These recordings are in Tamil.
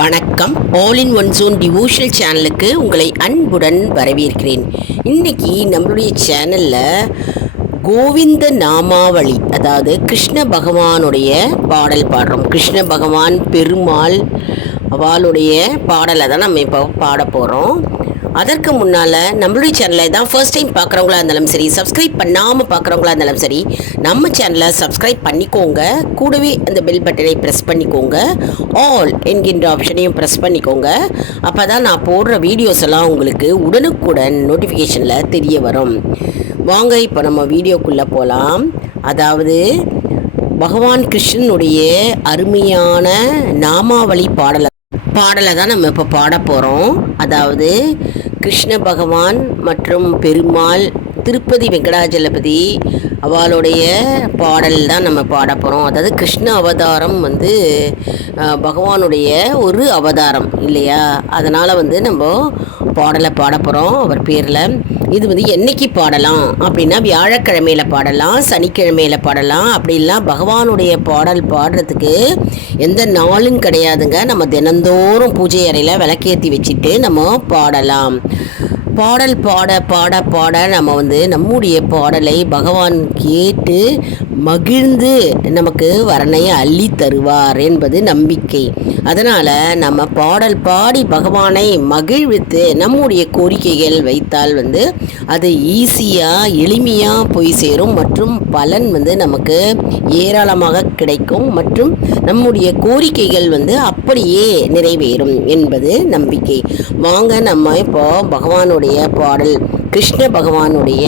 வணக்கம். All in one zone devotional சேனலுக்கு உங்களை அன்புடன் வரவேற்கிறேன். இன்றைக்கி நம்மளுடைய சேனலில் கோவிந்த நாமாவளி, அதாவது கிருஷ்ண பகவானுடைய பாடல் பாடுறோம். கிருஷ்ண பகவான், பெருமாள் அவளுடைய பாடலை தான் நம்ம இப்போ பாட போகிறோம். அதற்கு முன்னால் நம்மளுடைய சேனலை தான் ஃபர்ஸ்ட் டைம் பார்க்குறவங்களா இருந்தாலும் சரி, சப்ஸ்கிரைப் பண்ணாமல் பார்க்குறவங்களா இருந்தாலும் சரி, நம்ம சேனலை சப்ஸ்கிரைப் பண்ணிக்கோங்க. கூடவே அந்த பெல் பட்டனை ப்ரெஸ் பண்ணிக்கோங்க. ஆல் என்கின்ற ஆப்ஷனையும் ப்ரெஸ் பண்ணிக்கோங்க. அப்போ தான் நான் போடுற வீடியோஸ் எல்லாம் உங்களுக்கு உடனுக்குடன் நோட்டிஃபிகேஷனில் தெரிய வரும். வாங்க இப்போ நம்ம வீடியோக்குள்ளே போகலாம். அதாவது பகவான் கிருஷ்ணனுடைய அருமையான நாமாவளி பாடலை தான் நம்ம இப்போ பாட போகிறோம். அதாவது கிருஷ்ண பகவான் மற்றும் பெருமாள், திருப்பதி வெங்கடாஜலபதி அவளுடைய பாடல் தான் நம்ம பாட போகிறோம். அதாவது கிருஷ்ண அவதாரம் பகவானுடைய ஒரு அவதாரம் இல்லையா, அதனால் நம்ம பாடலை பாட போகிறோம் அவர் பேரில். இது என்றைக்கு பாடலாம் அப்படின்னா, வியாழக்கிழமையில் பாடலாம், சனிக்கிழமையில் பாடலாம். அப்படிலாம் பகவானுடைய பாடல் பாடுறதுக்கு எந்த நாளும் கிடையாதுங்க. நம்ம தினந்தோறும் பூஜை அறையில் விளக்கேற்றி வச்சுட்டு நம்ம பாடலாம். பாடல் பாட பாட பாட நம்ம நம்முடைய பாடலை பகவான் கேட்டு மகிழ்ந்து நமக்கு வரணையை அள்ளி தருவார் என்பது நம்பிக்கை. அதனால் நம்ம பாடல் பாடி பகவானை மகிழ்வித்து நம்முடைய கோரிக்கைகள் வைத்தால் அது ஈஸியாக எளிமையாக போய் சேரும் மற்றும் பலன் நமக்கு ஏராளமாக கிடைக்கும் மற்றும் நம்முடைய கோரிக்கைகள் அப்படியே நிறைவேறும் என்பது நம்பிக்கை. வாங்க நம்ம இப்போ பகவானுடைய பாடல், கிருஷ்ண பகவானுடைய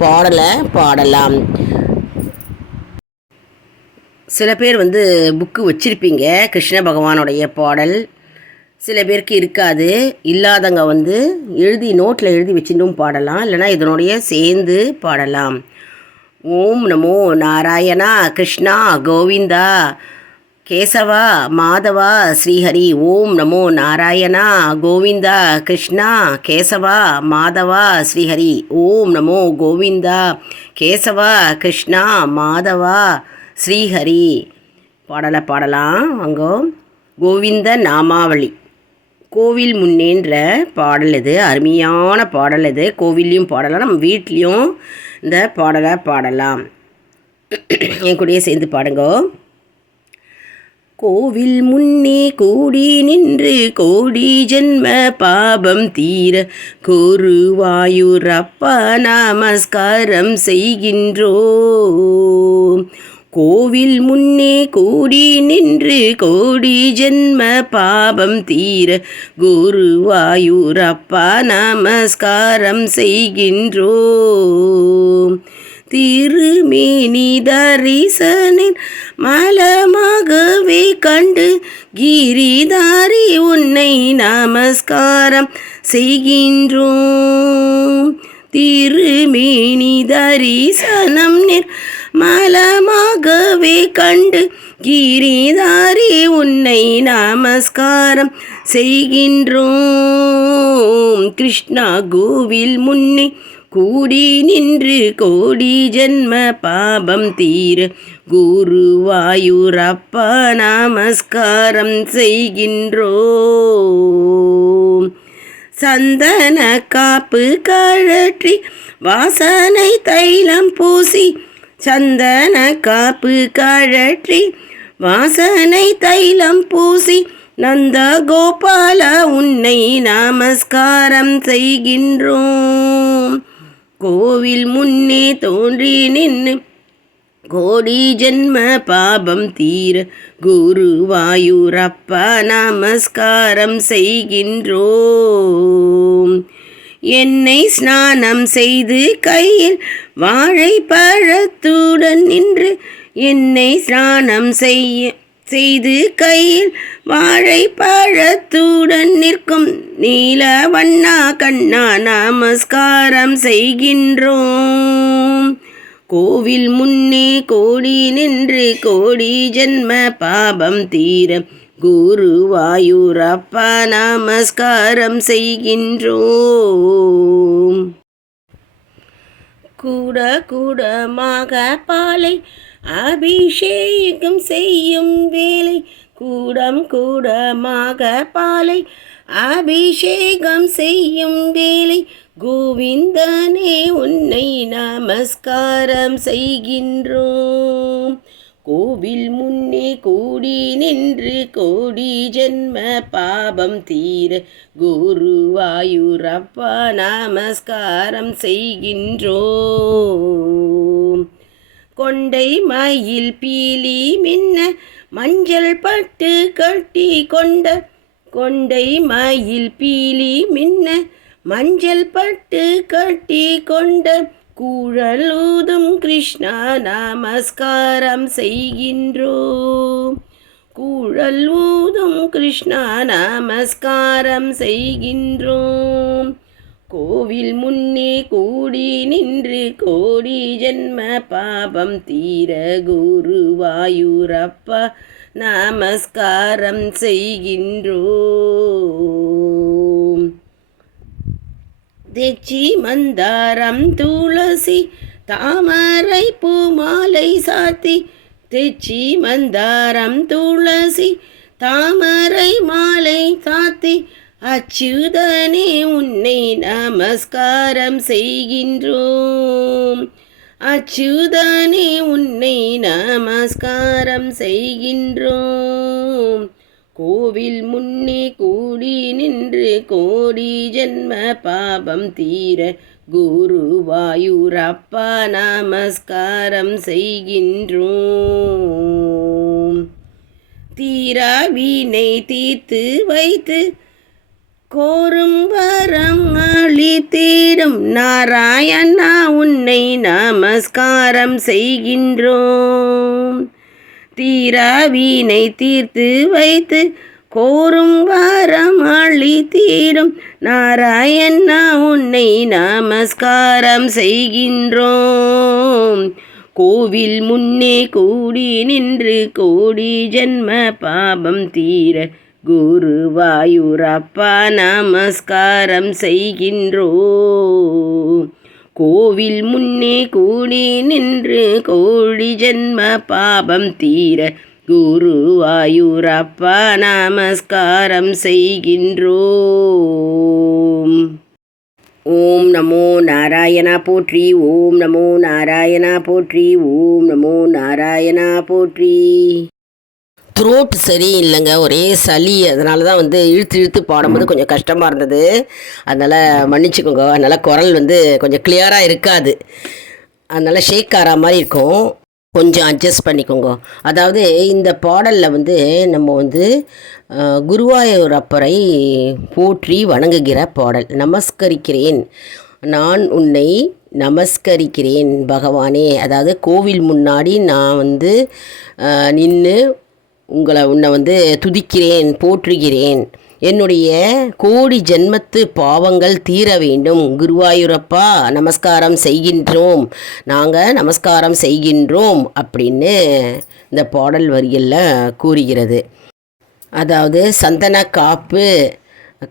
பாடலை பாடலாம். சில பேர் புக்கு வச்சுருப்பீங்க கிருஷ்ண பகவானுடைய பாடல், சில பேருக்கு இருக்காது. இல்லாதவங்க எழுதி நோட்டில் எழுதி வச்சுட்டும் பாடலாம், இல்லைனா இதனுடைய சேர்ந்து பாடலாம். ஓம் நமோ நாராயணா கிருஷ்ணா கோவிந்தா கேசவா மாதவா ஸ்ரீஹரி. ஓம் நமோ நாராயணா கோவிந்தா கிருஷ்ணா கேசவா மாதவா ஸ்ரீஹரி. ஓம் நமோ கோவிந்தா கேசவா கிருஷ்ணா மாதவா ஸ்ரீஹரி. பாடலை பாடலாம். அங்கோ கோவிந்த நாமாவளி, கோவில் முன்னேன்ற பாடல். இது அருமையான பாடல். இது கோவில்லையும் பாடலாம், நம்ம வீட்லேயும் இந்த பாடலை பாடலாம். என் கூடயே சேர்ந்து பாடுங்கோ. கோவில் முன்னே கூடி நின்று கோடி ஜென்ம பாபம் தீர குருவாயூரப்பா நமஸ்காரம் செய்கின்றோம். கோவில் முன்னே கூடி நின்று கோடி ஜென்ம பாபம் தீர குருவாயூரப்பா நமஸ்காரம் செய்கின்றோம். திருமேனி தரிசனின் மலமாகவே கண்டு கிரிதாரி உன்னை நமஸ்காரம் செய்கின்றோம். திருமேனி தரிசனம் மலமாகவே கண்டு கிரிதாரி உன்னை நமஸ்காரம் செய்கின்றோம். கிருஷ்ணா கோவில் முன்னே கூடி நின்று கோடி ஜென்ம பாபம் தீர குருவாயூரப்பா நமஸ்காரம் செய்கின்றோம். சந்தன காப்பு கழற்றி வாசனை தைலம் பூசி, சந்தன காப்பு கழற்றி வாசனை தைலம் பூசி நந்த கோபால உன்னை நமஸ்காரம் செய்கின்றோம். கோவில் முன்னே தோன்றி நின்று கோடி ஜென்ம பாபம் தீர குருவாயூரப்பா நமஸ்காரம் செய்கின்றோம். என்னை ஸ்நானம் செய்து கையில் வாழைப்பழத்துடன் நின்று, என்னை ஸ்நானம் செய்து கையில் வாழைப்பழத்துடன் நிற்கும் நீலவண்ணா கண்ணா நமஸ்காரம் செய்கின்றோம். கோவில் முன்னே கோடி நின்று கோடி ஜென்ம பாபம் தீர குருவாயூரப்பா நமஸ்காரம் செய்கின்றோம். கூட கூடமாக பாலை அபிஷேகம் செய்யும் வேலை கூடம் கூடமாக பாலை அபிஷேகம் செய்யும் வேலை கோவிந்தனே உன்னை நமஸ்காரம் செய்கின்றோம். கோவில் முன்னே கூடி நின்று கோடி ஜென்ம பாபம் தீர குருவாயூரப்பா நமஸ்காரம் செய்கின்றோம். கொண்டை மயில் பீலி மின்ன மஞ்சள் பட்டு கட்டி கொண்ட கொண்டை மயில் பீலி மின்ன மஞ்சள் பட்டு கட்டி கொண்ட குழலூதும் கிருஷ்ணா நமஸ்காரம் செய்கின்றோம். குழலூதும் கிருஷ்ணா நமஸ்காரம் செய்கின்றோம். கோவில் முன்னே கூடி நின்று கோடி ஜென்ம பாபம் தீர குருவாயூரப்பா நமஸ்காரம் செய்கின்றோம். தெச்சி மந்தாரம் துளசி தாமரை பூமாலை சாத்தி தெச்சி மந்தாரம் துளசி தாமரை மாலை சாத்தி அச்சுதனே உன்னை நமஸ்காரம் செய்கின்றோம். அச்சுதனே உன்னை நமஸ்காரம் செய்கின்றோம். கோவில் முன்னே கூடி நின்று கோடி ஜென்ம பாபம் தீர குருவாயூரப்பா நமஸ்காரம் செய்கின்றோம். தீரா வீணை தீர்த்து வைத்து கோரும் வரம் அளித்திடும் நாராயணா உன்னை நமஸ்காரம் செய்கின்றோம். தீரா வீணை தீர்த்து வைத்து கோரும் வரம் அளித்திடும் நாராயணா உன்னை நமஸ்காரம் செய்கின்றோம். கோவில் முன்னே கூடி நின்று கோடி ஜென்ம பாபம் தீர குருவாயூரப்பா நமஸ்காரம் செய்கின்றோம். கோவில் முன்னே கூடி நின்று கோடி ஜென்ம பாபம் தீர குருவாயூரப்பா நமஸ்காரம் செய்கின்றோம். ஓம் நமோ நாராயணா போற்றி. ஓம் நமோ நாராயணா போற்றி. ஓம் நமோ நாராயணா போற்றி. த்ரோட் சரியில்லைங்க, ஒரே சளி. அதனால தான் இழுத்து இழுத்து பாடும்போது கொஞ்சம் கஷ்டமாக இருந்தது. அதனால் மன்னிச்சுக்கோங்க. அதனால் குரல் கொஞ்சம் கிளியராக இருக்காது. அதனால் ஷேக் ஆகிற மாதிரி இருக்கும். கொஞ்சம் அட்ஜஸ்ட் பண்ணிக்கோங்க. அதாவது இந்த பாடலில் நம்ம குருவாயூரப்பரை போற்றி வணங்குகிற பாடல். நமஸ்கரிக்கிறேன், நான் உன்னை நமஸ்கரிக்கிறேன் பகவானே. அதாவது கோவில் முன்னாடி நான் நின்று உன்னை துதிக்கிறேன், போற்றுகிறேன். என்னுடைய கோடி ஜென்மத்து பாவங்கள் தீர வேண்டும். குருவாயூரப்பா நமஸ்காரம் செய்கின்றோம், நாங்கள் நமஸ்காரம் செய்கின்றோம் அப்படின்னு இந்த பாடல் வரிகளில் கூறுகிறது. அதாவது சந்தன காப்பு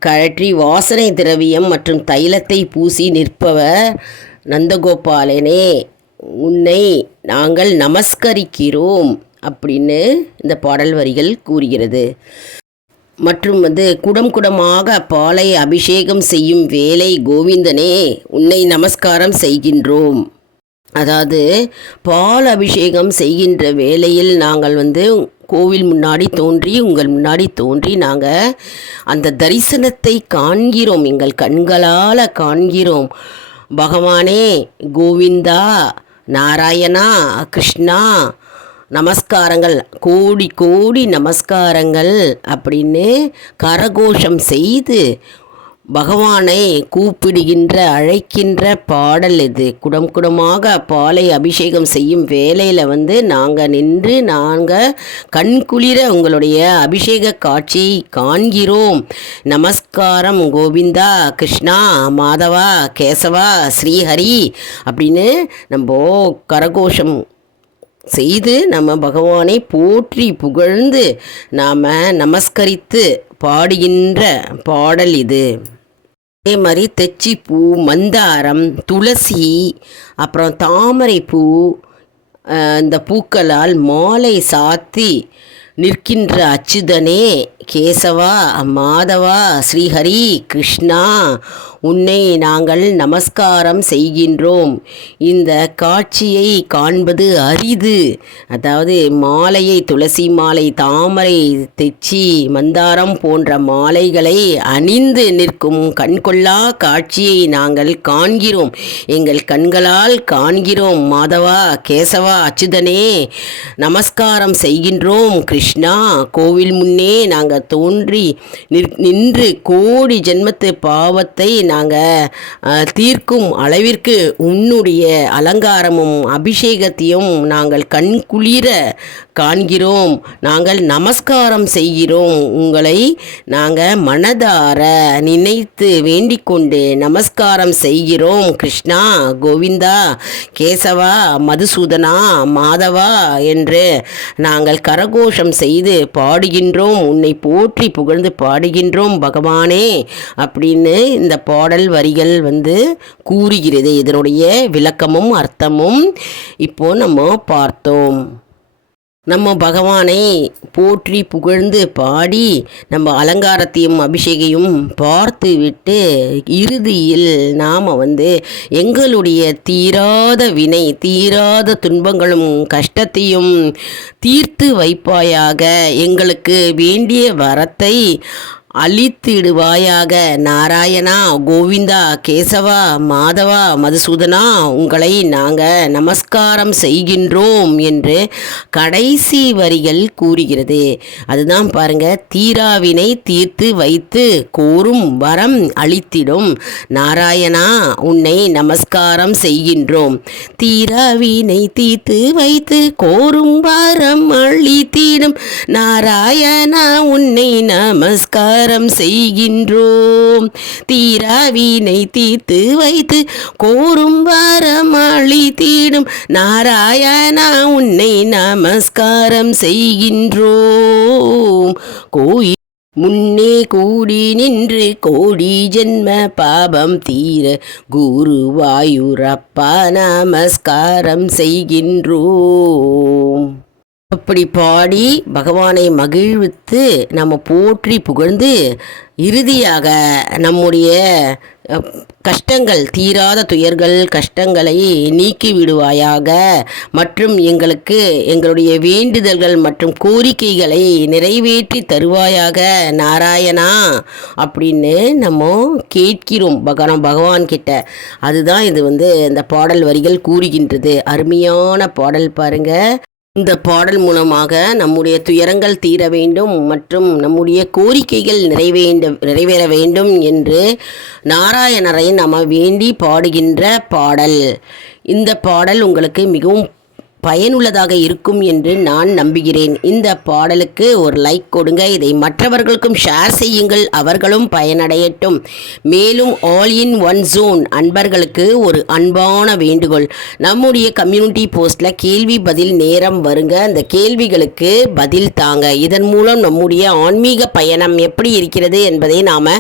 கழற்றி வாசனை திரவியம் மற்றும் தைலத்தை பூசி நிற்பவர் நந்தகோபாலனே, உன்னை நாங்கள் நமஸ்கரிக்கிறோம் அப்படின்னு இந்த பாடல் வரிகள் கூறுகிறது. மற்றும் குடம் குடமாக பாலை அபிஷேகம் செய்யும் வேலை கோவிந்தனே உன்னை நமஸ்காரம் செய்கின்றோம். அதாவது பால் அபிஷேகம் செய்கின்ற வேளையில் நாங்கள் கோவில் முன்னாடி தோன்றி உங்கள் முன்னாடி தோன்றி நாங்கள் அந்த தரிசனத்தை காண்கிறோம், எங்கள் கண்களால் காண்கிறோம். பகவானே, கோவிந்தா, நாராயணா, கிருஷ்ணா, நமஸ்காரங்கள், கோடி கோடி நமஸ்காரங்கள் அப்படின்னு கரகோஷம் செய்து பகவானை கூப்பிடுகின்ற அழைக்கின்ற பாடல் இது. குடம் குடமாக பாலை அபிஷேகம் செய்யும் வேளையில் நாங்கள் நின்று நாங்கள் கண்குளிர உங்களுடைய அபிஷேக காட்சி காண்கிறோம். நமஸ்காரம் கோவிந்தா, கிருஷ்ணா, மாதவா, கேசவா, ஸ்ரீஹரி அப்படின்னு நம்ம கரகோஷம் செய்து நம்ம பகவானை போற்றி புகழ்ந்து நாம் நமஸ்கரித்து பாடுகின்ற பாடல் இது. அதே மாதிரி தெச்சிப்பூ, மந்தாரம், துளசி, அப்புறம் தாமரை பூ, இந்த பூக்களால் மாலை சாத்தி நிற்கின்ற அச்சுதனே, கேசவா, மாதவா, ஸ்ரீஹரி கிருஷ்ணா, உன்னை நாங்கள் நமஸ்காரம் செய்கின்றோம். இந்த காட்சியை காண்பது அரிது. அதாவது மாலையை, துளசி மாலை, தாமரை, தெச்சி, மந்தாரம் போன்ற மாலைகளை அணிந்து நிற்கும் கண்கொள்ளா காட்சியை நாங்கள் காண்கிறோம். எங்கள் கண்களால் காண்கிறோம். மாதவா, கேசவா, அச்சுதனே நமஸ்காரம் செய்கின்றோம். கிருஷ்ணா, கோவில் முன்னே நாங்கள் தோன்றி நின்று கோடி ஜென்மத்து பாவத்தை நாங்கள் தீர்க்கும் அளவிற்கு உன்னுடைய அலங்காரமும் அபிஷேகத்தையும் நாங்கள் கண்குளிர காண்கிறோம். நாங்கள் நமஸ்காரம் செய்கிறோம். உங்களை நாங்கள் மனதார நினைத்து வேண்டிக்கொண்டு நமஸ்காரம் செய்கிறோம். கிருஷ்ணா, கோவிந்தா, கேசவா, மதுசூதனா, மாதவா என்று நாங்கள் கரகோஷம் செய்து பாடுகின்றோம். உன்னை போற்றி புகழ்ந்து பாடுகின்றோம் பகவானே அப்படின்னு இந்த பாடல் வரிகள் கூறுகிறது. இதனுடைய விளக்கமும் அர்த்தமும் இப்போ நம்ம பார்த்தோம். நம்ம பகவானை போற்றி புகழ்ந்து பாடி நம்ம அலங்காரத்தையும் அபிஷேகையும் பார்த்து விட்டு இறுதியில் நாம் எங்களுடைய தீராத வினை, தீராத துன்பங்களும் கஷ்டத்தையும் தீர்த்து வைப்பாயாக, எங்களுக்கு வேண்டிய வரத்தை அளித்திடுவாயாக. நாராயணா, கோவிந்தா, கேசவா, மாதவா, மதுசூதனா, உங்களை நாங்கள் நமஸ்காரம் செய்கின்றோம் என்று கடைசி வரிகள் கூறுகிறது. அதுதான் பாருங்க, தீராவினை தீர்த்து வைத்து கோரும் வரம் அளித்திடும் நாராயணா, உன்னை நமஸ்காரம் செய்கின்றோம். தீராவினை தீர்த்து வைத்து கோரும் வரம் அளித்திடும் நாராயணா, உன்னை நமஸ்காரம் செய்கின்றோம். தீராவினை தீர்த்து வைத்து கோரும் வரமளி தீடும் நாராயணா, உன்னை நமஸ்காரம் செய்கின்றோம். கோயில் முன்னே கூடி நின்று கோடி ஜென்ம பாபம் தீர குருவாயூரப்பா நமஸ்காரம் செய்கின்றோம். அப்படி பாடி பகவானை மகிழ்வித்து நம்ம போற்றி புகழ்ந்து இறுதியாக நம்முடைய கஷ்டங்கள், தீராத துயர்கள் கஷ்டங்களை நீக்கி விடுவாயாக மற்றும் எங்களுக்கு எங்களுடைய வேண்டுதல்கள் மற்றும் கோரிக்கைகளை நிறைவேற்றி தருவாயாக நாராயணா அப்படின்னு நம்ம கேட்கிறோம் பகவான் கிட்ட. அதுதான் இது இந்த பாடல் வரிகள் கூறுகின்றது. அருமையான பாடல் பாருங்க. இந்த பாடல் மூலமாக நம்முடைய துயரங்கள் தீர வேண்டும் மற்றும் நம்முடைய கோரிக்கைகள் நிறைவேற வேண்டும் என்று நாராயணரை நாம் வேண்டி பாடுகின்ற பாடல். இந்த பாடல் உங்களுக்கு மிகவும் பயனுள்ளதாக இருக்கும் என்று நான் நம்புகிறேன். இந்த பாடலுக்கு ஒரு லைக் கொடுங்க. இதை மற்றவர்களுக்கும் ஷேர் செய்யுங்கள், அவர்களும் பயனடையட்டும். மேலும் ஆல் இன் ஒன் ஜோன் அன்பர்களுக்கு ஒரு அன்பான வேண்டுகோள். நம்முடைய கம்யூனிட்டி போஸ்டில் கேள்வி பதில் நேரம் வருங்க. அந்த கேள்விகளுக்கு பதில் தாங்க. இதன் மூலம் நம்முடைய ஆன்மீக பயணம் எப்படி இருக்கிறது என்பதை நாம்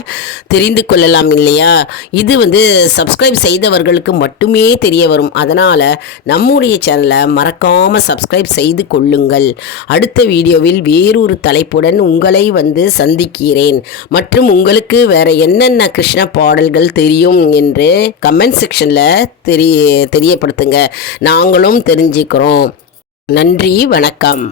தெரிந்து கொள்ளலாம் இல்லையா? இது சப்ஸ்கிரைப் செய்தவர்களுக்கு மட்டுமே தெரிய வரும். அதனால் நம்முடைய சேனலை மறக்காமல் சப்ஸ்கிரைப் செய்து கொள்ளுங்கள். அடுத்த வீடியோவில் வேறொரு தலைப்புடன் உங்களை சந்திக்கிறேன். மற்றும் உங்களுக்கு வேற என்னென்ன கிருஷ்ண பாடல்கள் தெரியும் என்று கமெண்ட் செக்ஷனில் தெரியப்படுத்துங்க. நாங்களும் தெரிஞ்சுக்கிறோம். நன்றி, வணக்கம்.